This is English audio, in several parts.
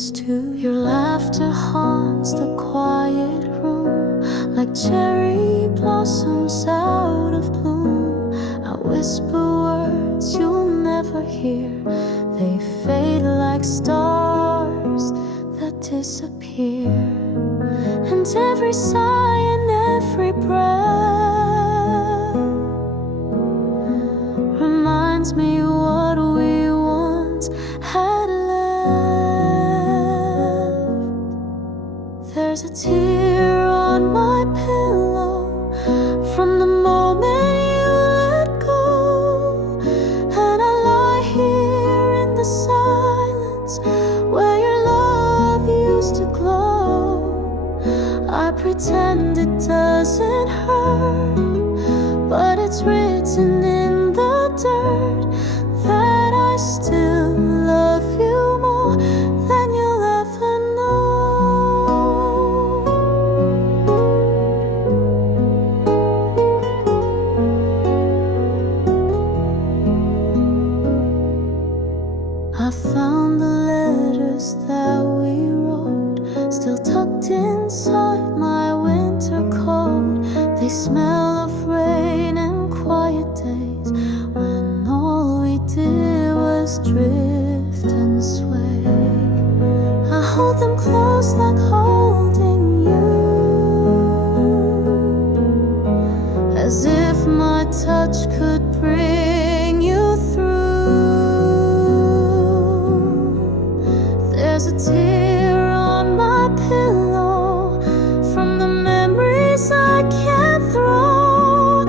used to. Your laughter haunts the quiet room like cherry blossoms out of bloom. I whisper words you'll never hear. They fade like stars that disappear. And every sigh and every breath reminds me what we once had left. There's a tear on my pillow from the moment you let go, and I lie here in the silence where your love used to glow. I pretend it doesn't hurt, but it's written in the dirt that I still love you more than you'll ever know. I found the letters that we wrote, still tucked inside my winter coat. They smell of rain and quiet days when all we did was drift and sway. I hold them close like holding you, as if my touch could bring you through. There's a tear on my pillow from the memories I can't throw,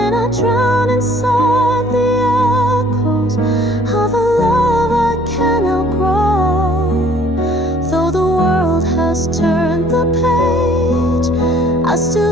and I drown inside the echoes of a love I can't outgrow. Though the world has turned the page, I still